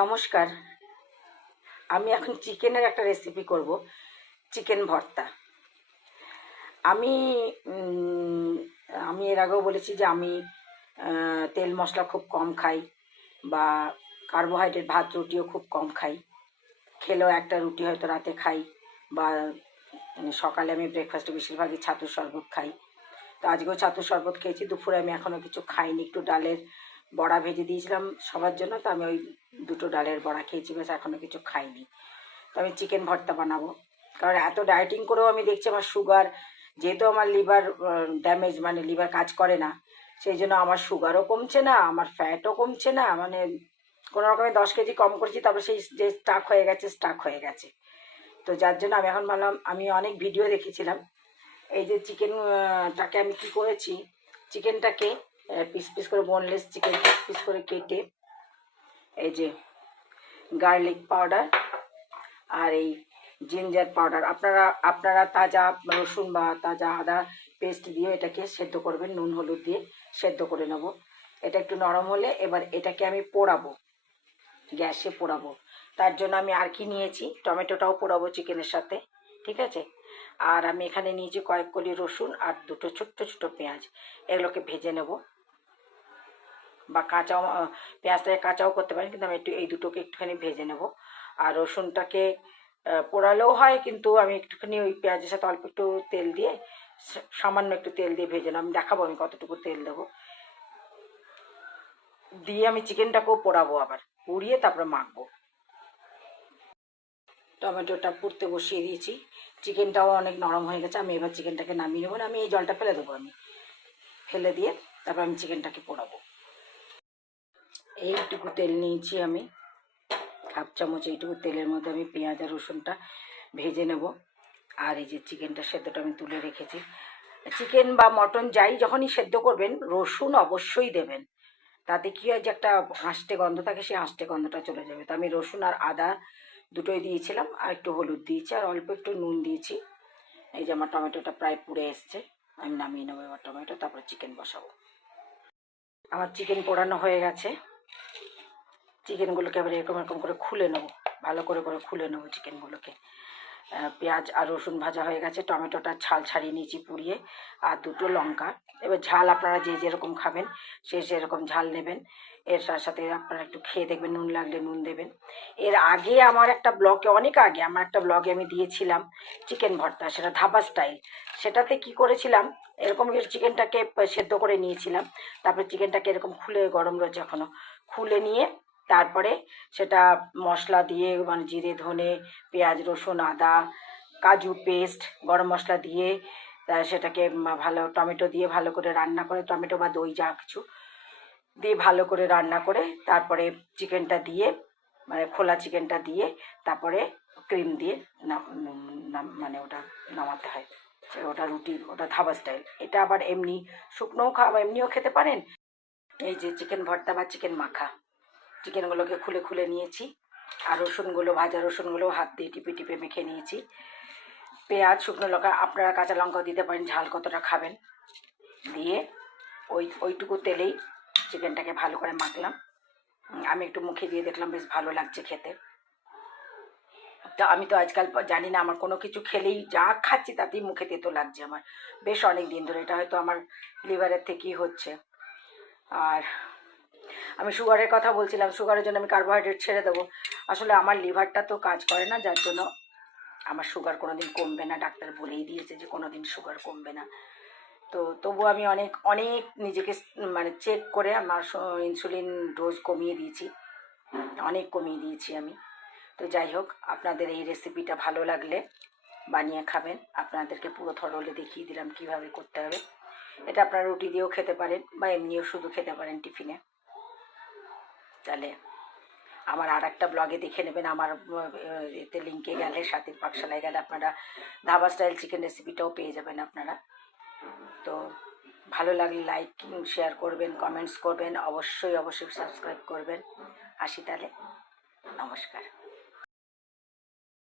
নমস্কার। আমি এখন চিকেনের একটা রেসিপি করব, চিকেন ভর্তা। আমি আমি এর আগেও বলেছি যে আমি তেল মশলা খুব কম খাই, বা কার্বোহাইড্রেট ভাত রুটিও খুব কম খাই। খেলেও একটা রুটি হয়তো রাতে খাই, বা সকালে আমি ব্রেকফাস্টে বেশিরভাগই ছাতুর শরবত খাই। তো আজকেও ছাতুর শরবত খেয়েছি। দুপুরে আমি এখনও কিছু খাইনি, একটু ডালের বড়া ভেজে দিয়েছিলাম সবার জন্য, তো আমি ওই দুটো ডালের বড়া খেয়েছি, বেশ এখনও কিছু খাইনি। তো আমি চিকেন ভর্তা বানাবো, কারণ এত ডায়েটিং করেও আমি দেখছি আমার সুগার, যেহেতু আমার লিভার ড্যামেজ, মানে লিভার কাজ করে না, সেই জন্য আমার সুগারও কমছে না, আমার ফ্যাটও কমছে না, মানে কোনো রকমে 10 কেজি কম করেছি, তারপর সেই যে স্টাক হয়ে গেছে। তো যার জন্য আমি এখন ভাবলাম, আমি অনেক ভিডিও দেখেছিলাম, এই যে চিকেনটাকে আমি কি করেছি, চিকেনটাকে পিস পিস করে, বোনলেস চিকেন পিস পিস করে কেটে, এই যে গার্লিক পাউডার আর এই জিঞ্জার পাউডার, আপনারা তাজা রসুন বা তাজা আদা পেস্ট দিয়ে এটাকে সেদ্ধ করবেন, নুন হলুদ দিয়ে সেদ্ধ করে নেব। এটা একটু নরম হলে এবার এটাকে আমি পোড়াবো, গ্যাসে পোড়াবো। তার জন্য আমি আর কি নিয়েছি, টমেটোটাও পোড়াবো চিকেনের সাথে, ঠিক আছে। আর আমি এখানে নিয়েছি কয়েক কলি রসুন আর দুটো ছোট্ট ছোট্ট পেঁয়াজ, এগুলোকে ভেজে নেব, বা কাঁচাও, পেঁয়াজটাকে কাঁচাও করতে পারেন, কিন্তু আমি একটু এই দুটোকে একটুখানি ভেজে নেব। আর রসুনটাকে পোড়ালেও হয়, কিন্তু আমি একটুখানি ওই পেঁয়াজের সাথে অল্প একটু তেল দিয়ে, সামান্য একটু তেল দিয়ে ভেজে নেব। আমি দেখাবো আমি কতটুকু তেল দেবো, দিয়ে আমি চিকেনটাকেও পোড়াবো, আবার পুড়িয়ে তারপরে মাখবো। টমেটোটা পুড়তে বসিয়ে দিয়েছি, চিকেনটাও অনেক নরম হয়ে গেছে। আমি এবার চিকেনটাকে নামিয়ে নেবো, আমি এই জলটা ফেলে দেবো, আমি ফেলে দিয়ে তারপর আমি চিকেনটাকে পোড়াবো। এইটুকু তেল নিয়েছি আমি, হাফ চামচ এইটুকু তেলের মধ্যে আমি পেঁয়াজ আর রসুনটা ভেজে নেব। আর এই যে চিকেনটা সেদ্ধটা আমি তুলে রেখেছি। চিকেন বা মটন যাই যখনই সেদ্ধ করবেন, রসুন অবশ্যই দেবেন, তাতে কী হয় যে একটা আঁশটে গন্ধ থাকে, সেই আঁশটে গন্ধটা চলে যাবে। তো আমি রসুন আর আদা দুটোই দিয়েছিলাম, আর একটু হলুদ দিয়েছি, আর অল্প একটু নুন দিয়েছি। এই যে আমার টমেটোটা প্রায় পুড়ে এসছে, আমি নামিয়ে নেবো এবার টমেটো, তারপরে চিকেন বসাবো। আমার চিকেন পোড়ানো হয়ে গেছে, চিকেনগুলোকে এবার এরকম এরকম করে খুলে নেবো, ভালো করে করে খুলে নেবো চিকেনগুলোকে। পেঁয়াজ আর রসুন ভাজা হয়ে গেছে, টমেটোটা ছাল ছাড়িয়ে নিয়েছি পুড়িয়ে, আর দুটো লঙ্কা। এবার ঝাল আপনারা যে যেরকম খাবেন সে সেরকম ঝাল নেবেন। এর সাথে আপনারা একটু খেয়ে দেখবেন, নুন লাগলে নুন দেবেন। এর আগে আমার একটা ব্লগে, অনেক আগে আমার একটা ব্লগে আমি দিয়েছিলাম চিকেন ভর্তা, সেটা ধাবা স্টাইল। সেটাতে কি করেছিলাম, এরকম চিকেনটাকে সেদ্ধ করে নিয়েছিলাম, তারপরে চিকেনটাকে এরকম খুলে, গরম রয়েছে এখনও, খুলে নিয়ে তারপরে সেটা মশলা দিয়ে, মানে জিরে ধনে পেঁয়াজ রসুন আদা কাজু পেস্ট গরম মশলা দিয়ে, সেটাকে ভালো টমেটো দিয়ে ভালো করে রান্না করে, টমেটো বা দই যা কিছু দিয়ে ভালো করে রান্না করে, তারপরে চিকেনটা দিয়ে, মানে খোলা চিকেনটা দিয়ে, তারপরে ক্রিম দিয়ে মানে ওটা নামাতে হয়। ওটা রুটি, ওটা ধাবা স্টাইল। এটা আবার এমনি শুকনোও এমনিও খেতে পারেন। এই যে চিকেন ভর্তা বা চিকেন মাখা, চিকেনগুলোকে খুলে খুলে নিয়েছি, আর রসুনগুলো, ভাজা রসুনগুলো হাত দিয়ে টিপে টিপে মেখে নিয়েছি। পেঁয়াজ শুকনো লঙ্কা, আপনারা কাঁচা লঙ্কাও দিতে পারেন, ঝাল কতটা খাবেন, দিয়ে ওইটুকু তেলেই চিকেনটাকে ভালো করে মাখলাম। আমি একটু মুখে দিয়ে দেখলাম, বেশ ভালো লাগছে খেতে। তো আমি তো আজকাল জানি না, আমার কোনো কিছু খেলেই, যা খাচ্ছি তাতেই মুখে তেতো লাগছে আমার, বেশ অনেক দিন ধরে। এটা হয়তো আমার লিভারের থেকেই হচ্ছে। আর আমি সুগারের কথা বলছিলাম, সুগারের জন্য আমি কার্বোহাইড্রেট ছেড়ে দেবো। আসলে আমার লিভারটা তো কাজ করে না, যার জন্য আমার সুগার কোনো দিন কমবে না। ডাক্তার বলেই দিয়েছে যে কোনো দিন সুগার কমবে না। তো তবু আমি অনেক অনেক নিজেকে মানে চেক করে আমার ইনসুলিন ডোজ কমিয়ে দিয়েছি, অনেক কমিয়ে দিয়েছি আমি। তো যাই হোক, আপনাদের এই রেসিপিটা ভালো লাগলে বানিয়ে খাবেন। আপনাদেরকে পুরো থরলে দেখিয়ে দিলাম কিভাবে করতে হবে। এটা আপনারা রুটি দিয়েও খেতে পারেন, বা এমনিও শুধু খেতে পারেন টিফিনে। তাহলে আমার আর একটা ব্লগে দেখে নেবেন, আমার এতে লিঙ্কে গেলে, স্বাতীর পাকশালায় গেলে আপনারা ধাবা স্টাইল চিকেন রেসিপিটাও পেয়ে যাবেন আপনারা। তো ভালো লাগলে লাইক শেয়ার করবেন, কমেন্টস করবেন, অবশ্যই অবশ্যই সাবস্ক্রাইব করবেন। আসি তাহলে, নমস্কার।